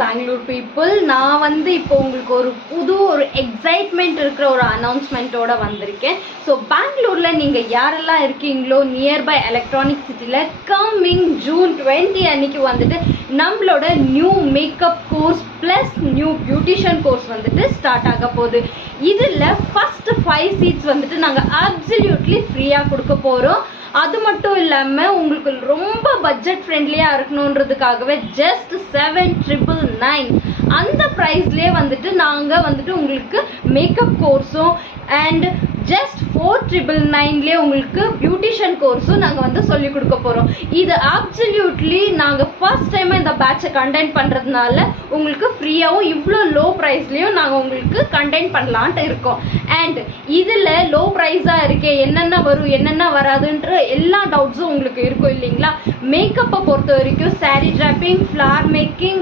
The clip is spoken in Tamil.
பெங்களூர் பீப்புள். நான் வந்து இப்போ உங்களுக்கு ஒரு எக்ஸைட்மெண்ட் இருக்கிற ஒரு அனௌன்ஸ்மெண்ட்டோட வந்திருக்கேன். ஸோ பெங்களூரில் நீங்கள் யாரெல்லாம் இருக்கீங்களோ நியர்பை எலக்ட்ரானிக் சிட்டியில் கம்மிங் ஜூன் 20 அன்னைக்கு வந்துட்டு நம்மளோட new makeup course plus new beautician course வந்துட்டு ஸ்டார்ட் ஆக போகுது. இதில் ஃபர்ஸ்ட் 5 சீட்ஸ் வந்துட்டு நாங்கள் அப்சல்யூட்லி ஃப்ரீயாக கொடுக்க போகிறோம். அது மட்டும் இல்லாமல் உங்களுக்கு ரொம்ப பட்ஜெட் ஃப்ரெண்ட்லியாக இருக்கணுன்றதுக்காகவே ஜஸ்ட் 7,999 அந்த ப்ரைஸ்லேயே வந்துட்டு நாங்கள் வந்துட்டு உங்களுக்கு மேக்கப் கோர்ஸும் அண்ட் ஜஸ்ட் 4,999லேயே உங்களுக்கு பியூட்டிஷியன் கோர்ஸும் நாங்கள் வந்து சொல்லிக் கொடுக்க போகிறோம். இது அப்சல்யூட்லி நாங்கள் ஃபர்ஸ்ட் டைம் இந்த பேட்சை கண்டெக்ட் பண்ணுறதுனால உங்களுக்கு ஃப்ரீயாகவும் இவ்வளோ லோ ப்ரைஸ்லேயும் நாங்கள் உங்களுக்கு கண்டெக்ட் பண்ணலான்ட்டு இருக்கோம். அண்ட் இதில் லோ ப்ரைஸாக இருக்கே என்னென்ன வரும் என்னென்ன வராதுன்ற எல்லா டவுட்ஸும் உங்களுக்கு இருக்கும் இல்லைங்களா? மேக்கப்பை பொறுத்த வரைக்கும் சாரீ ட்ராப்பிங், ஃப்ளார் மேக்கிங்,